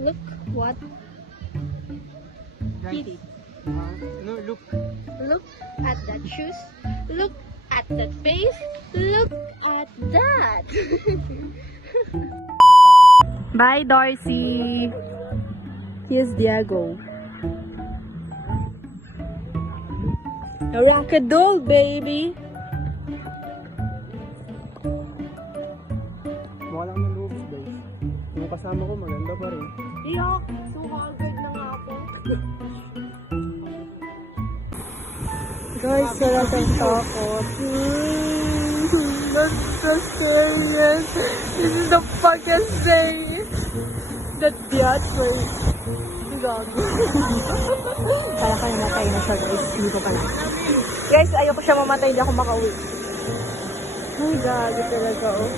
Look what kitty. No, look. Look at that shoes. Look at that face. Look at that. Bye, Darcy. Here's Diego. A rackadoll, baby. Wala ng lubos, guys. Yung kasama ko, maganda pa rin. Iyak. So hagod na nga ako. Guys, sarap ang takot. That's the scariest. This is the funniest day. That biatch, right? Gago. Kaya namatay na siya, guys. Hindi ko pala. Guys, ayoko siya mamatay. Hindi ako makauwi. Ay, gago talaga, oh.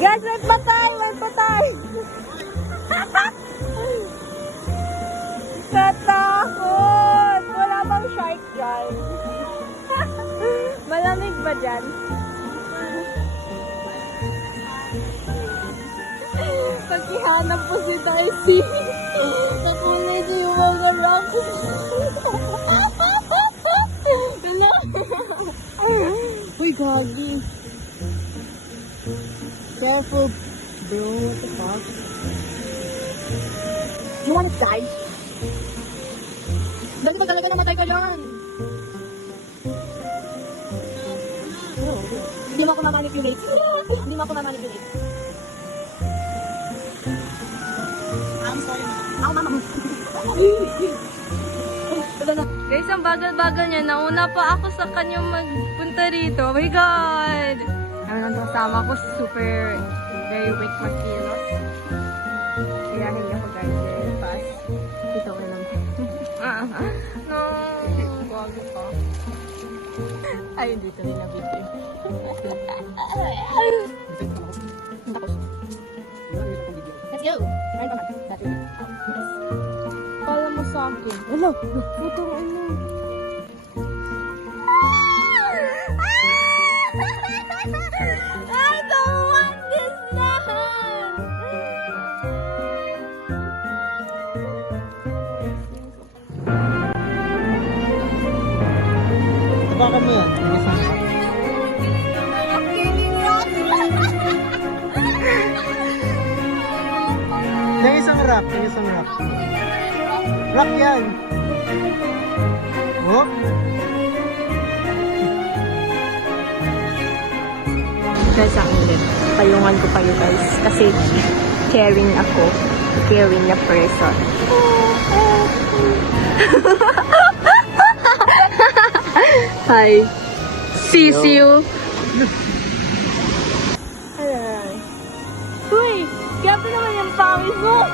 Guys, wait patay! Wait patay! Katakot! Wala bang shark dyan? Malamig ba dyan? Pagkihanap po si Darcy. Nakulay niyo yung mga rock. Hello? Uy, gagi. Careful, bro. What the fuck? You wanna die? Dali ba talaga namatay ka dyan? Hindi mo ako mamanipulate. Hindi mo ako mamanipulate. I'm sorry. Ako mama mo. Guys, ang bagal-bagal niya. Nauna pa ako sa kanya magpunta rito. Oh my God! Ang kasama ko, super very weak makilos. Kaya hindi ako guys, very fast. Ito ko lang. No! Bago pa. Ay, hindi ko rin na-video. Tapos. Let's go. Right on. That's it. Kala mo sa akin. Wala. Putong ano. I don't want this now! Tapakan mo yan. Yung isang rock. Yung isang rock. Rock yan. Oh. Guys, ang ulit. Payungan ko kayo guys. Kasi caring ako. Caring na person. Hi. Sisiu. Aray. Uy! Grabe naman yung pawis mo!